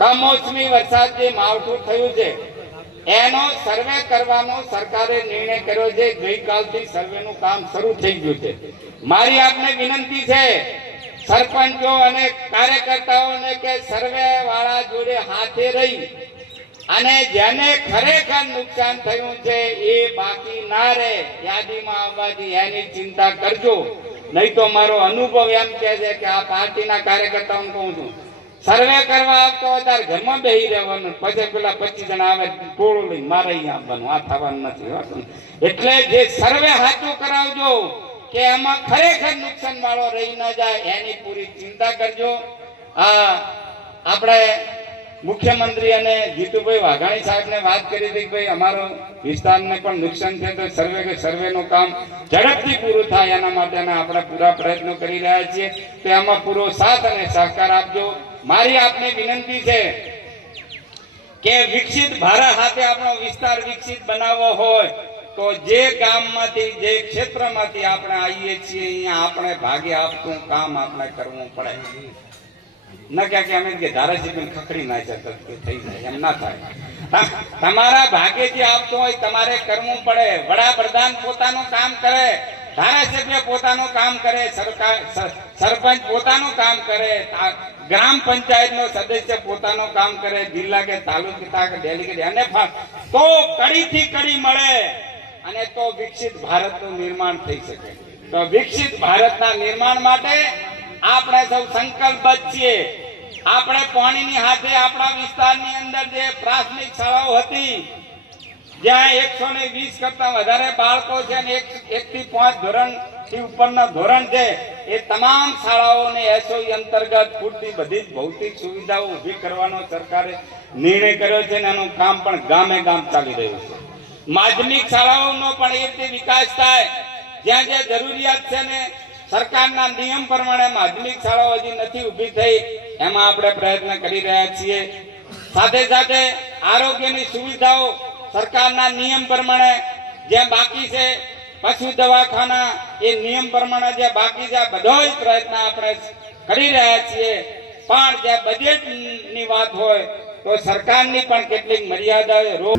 કમોસમી વરસાદ જે માવઠું થયું છે એનો સર્વે કરવાનો સરકારે નિર્ણય કર્યો છે। ગઈકાલથી સર્વેનું કામ શરૂ થઈ ગયું છે। મારી આપને વિનંતી છે સરપંચો અને કાર્યકર્તાઓને કે સર્વે વાળા જોડે હાથે રહી અને જેને ખરેખર નુકસાન થયું છે એ બાકી ના રહે યાદીમાં આવવાથી એની ચિંતા કરજો। નહીં તો મારો અનુભવ એમ કહે છે કે આ પાર્ટીના કાર્યકર્તાઓને કહું છું સર્વે કરવા આવતો ત્યારે ઘરમાં બેસી રહેવાનું, પછી પેલા 25 જણા આવે ટોળું લઈને મારે અહીંયા આવવાનું, આ થવાનું નથી। એટલે જે સર્વે સાચું કરાવજો કે એમાં ખરેખર નુકસાન વાળો રહી ન જાય એની પૂરી ચિંતા કરજો। આપણે મુખ્યમંત્રી અને જીતુભાઈ વાઘાણી સાહેબને વાત કરી હતી કે ભાઈ અમારો વિસ્તારને પણ નુકસાન છે તો સર્વેનું કામ ઝડપથી પૂરું થાય એના માટેના આપણે પૂરા પ્રયત્નો કરી રહ્યા છીએ। તો એમાં પૂરો સાથ અને સહકાર આપજો। મારી આપને વિનંતી છે કે વિકસિત ભારત સાથે આપણો વિસ્તાર વિકસિત બનાવવો હોય તો જે ગામમાંથી જે ક્ષેત્રમાંથી આપણે આવીએ છીએ અહીંયા આપણે ભાગે આપતું કામ આપણે કરવું પડે। ન કે અમે ધારાસભ્ય ખખડી નાખ્યા થઈ જાય એમ ના થાય। તમારા ભાગે જે આપતું હોય તમારે કરવું પડે। વડાપ્રધાન પોતાનું કામ કરે, ધારાસભ્ય પોતાનું કામ કરે, સરપંચ પોતાનું કામ કરે, ગ્રામ પંચાયત નો સદસ્ય પોતાનું કામ કરે, જિલ્લા કે તાલુકા કે ડેલીગેટ એને તો કડીથી કડી મળે અને તો વિકસિત ભારતનું નિર્માણ થઈ શકે। તો વિકસિત ભારતના નિર્માણ માટે આપણે સૌ સંકલ્પબદ્ધ છીએ। આપણે પાણીની હાથે આપણા વિસ્તારની અંદર જે પ્રાથમિક શાળાઓ હતી જ્યાં 120 કરતા વધારે બાળકો છે અને 1 થી 5 ધોરણ થી ઉપરના ધોરણ છે એ તમામ શાળાઓને એસઓઈ અંતર્ગત પૂરતી બધી જ ભૌતિક સુવિધાઓ ઊભી કરવાનો સરકારે નિર્ણય કર્યો છે અને એનું કામ પણ ગામે ગામ ચાલી રહ્યું છે। માધ્યમિક શાળાઓનો પણ એ રીતે વિકાસ થાય જ્યાં જ્યાં જરૂરિયાત છે ને સરકારના નિયમ પ્રમાણે માધ્યમિક શાળાઓ હજી નથી ઊભી થઈ એમાં આપણે પ્રયત્ન કરી રહ્યા છીએ। સાથે સાથે આરોગ્યની સુવિધાઓ સરકારના નિયમ પ્રમાણે જે બાકી છે, પશુ દવાખાના એ નિયમ પ્રમાણે જે બાકી છે બધો જ પ્રયત્ન આપણે કરી રહ્યા છીએ। પણ જે બજેટની વાત હોય તો સરકારની પણ કેટલીક મર્યાદાઓ